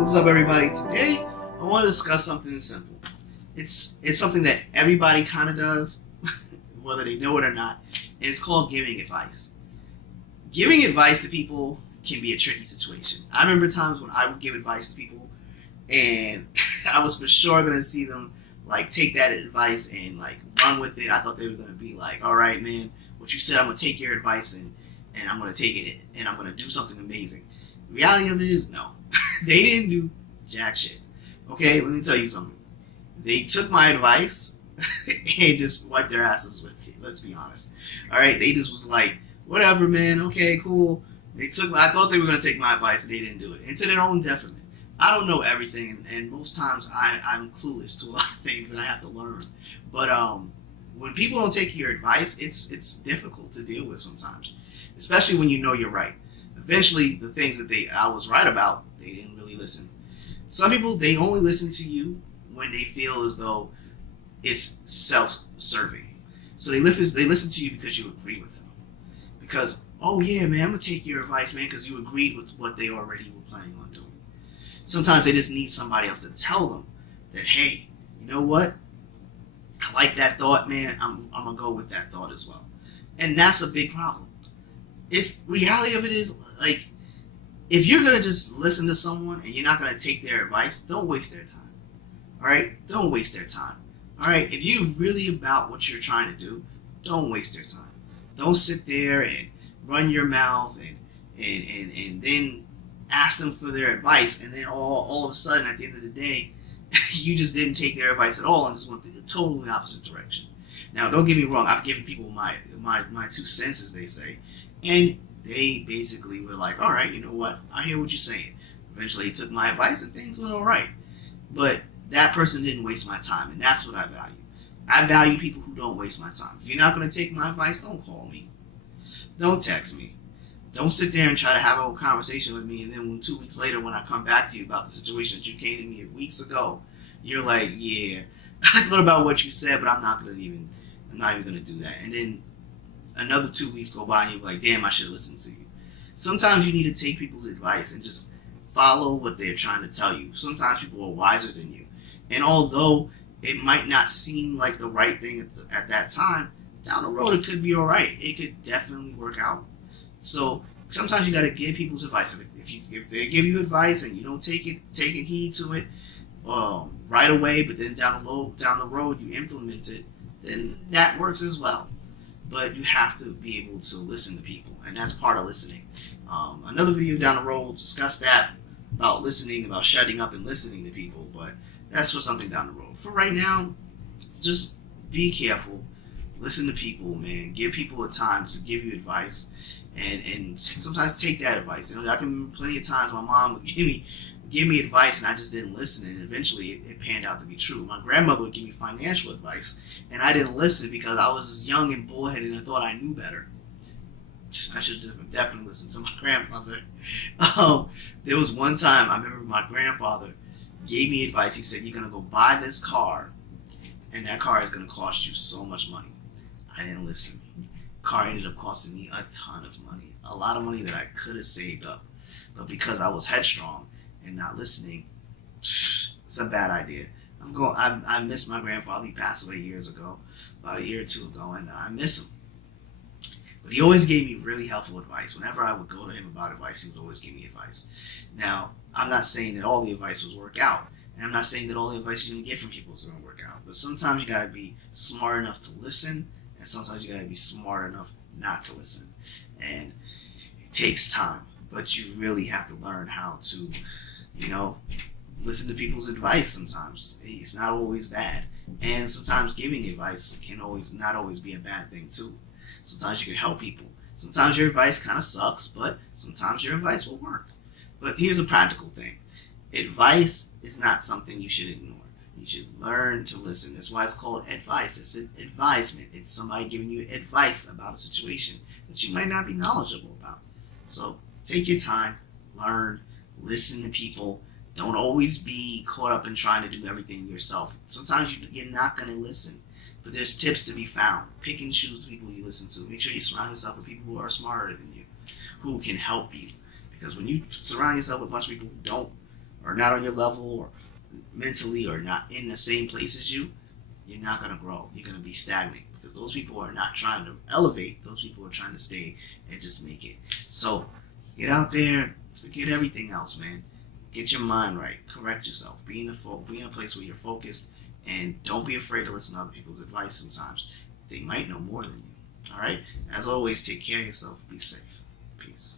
What's up, everybody? Today, I want to discuss something simple. It's something that everybody kind of does, whether they know it or not, and it's called giving advice. Giving advice to people can be a tricky situation. I remember times when I would give advice to people, and I was for sure going to see them like take that advice and like run with it. I thought they were going to be like, "All right, man, what you said, I'm going to take your advice and I'm going to take it and I'm going to do something amazing." The reality of it is, no. They didn't do jack shit. Okay, let me tell you something. They took my advice and just wiped their asses with it. Let's be honest. All right, they just was like, whatever, man. Okay, cool. I thought they were gonna take my advice, and they didn't do it. And to their own detriment. I don't know everything, and most times I'm clueless to a lot of things, and I have to learn. But when people don't take your advice, it's difficult to deal with sometimes, especially when you know you're right. Eventually, the things that I was right about, they didn't really listen. Some people, they only listen to you when they feel as though it's self-serving. So they listen to you because you agree with them. Because, oh yeah, man, I'm going to take your advice, man, because you agreed with what they already were planning on doing. Sometimes they just need somebody else to tell them that, hey, you know what? I like that thought, man. I'm going to go with that thought as well. And that's a big problem. It's reality of it is, like, if you're going to just listen to someone and you're not going to take their advice, don't waste their time. All right? Don't waste their time. All right? If you're really about what you're trying to do, don't waste their time. Don't sit there and run your mouth and then ask them for their advice, and then all of a sudden, at the end of the day, you just didn't take their advice at all and just went the totally opposite direction. Now, don't get me wrong. I've given people my 2 cents, as they say. And they basically were like, all right, you know what? I hear what you're saying. Eventually, he took my advice and things went all right. But that person didn't waste my time, and that's what I value. I value people who don't waste my time. If you're not going to take my advice, don't call me. Don't text me. Don't sit there and try to have a whole conversation with me, and then 2 weeks later when I come back to you about the situation that you came to me weeks ago, you're like, yeah, I thought about what you said, but I'm not even going to do that. And then another 2 weeks go by and you're like, damn, I should have listened to you. Sometimes you need to take people's advice and just follow what they're trying to tell you. Sometimes people are wiser than you. And although it might not seem like the right thing at that time, down the road it could be all right. It could definitely work out. So sometimes you got to give people's advice. If they give you advice and you don't take heed to it right away, but then down the road you implement it, then that works as well. But you have to be able to listen to people, and that's part of listening. Another video down the road will discuss that, about listening, about shutting up and listening to people, but that's for something down the road. For right now, just be careful. Listen to people, man. Give people a time to give you advice, and sometimes take that advice. You know, I can remember plenty of times my mom would give me advice and I just didn't listen, and eventually it panned out to be true. My grandmother would give me financial advice and I didn't listen because I was just young and bullheaded and I thought I knew better. I should definitely listen to my grandmother. There was one time I remember my grandfather gave me advice. He said, you're going to go buy this car and that car is going to cost you so much money. I didn't listen. The car ended up costing me a ton of money, a lot of money that I could have saved up. But because I was headstrong and not listening, it's a bad idea. I miss my grandfather. He passed away years ago, about a year or two ago, and I miss him. But he always gave me really helpful advice. Whenever I would go to him about advice, he would always give me advice. Now, I'm not saying that all the advice will work out, and I'm not saying that all the advice you're going to get from people is going to work out. But sometimes you got to be smart enough to listen, and sometimes you got to be smart enough not to listen. And it takes time, but you really have to learn how to, listen to people's advice sometimes. It's not always bad. And sometimes giving advice can not always be a bad thing too. Sometimes you can help people. Sometimes your advice kind of sucks, but sometimes your advice will work. But here's a practical thing. Advice is not something you should ignore. You should learn to listen. That's why it's called advice. It's an advisement. It's somebody giving you advice about a situation that you might not be knowledgeable about. So take your time, learn, listen to people. Don't always be caught up in trying to do everything yourself. Sometimes you're not going to listen, but there's tips to be found. Pick and choose people you listen to. Make sure you surround yourself with people who are smarter than you, who can help you. Because when you surround yourself with a bunch of people who don't are not on your level or mentally or not in the same place as you, you're not going to grow. You're going to be stagnant because those people are not trying to elevate. Those people are trying to stay and just make it. So get out there, forget everything else, man. Get your mind right. Correct yourself. Be in a place where you're focused, and don't be afraid to listen to other people's advice sometimes. They might know more than you. All right? As always, take care of yourself. Be safe. Peace.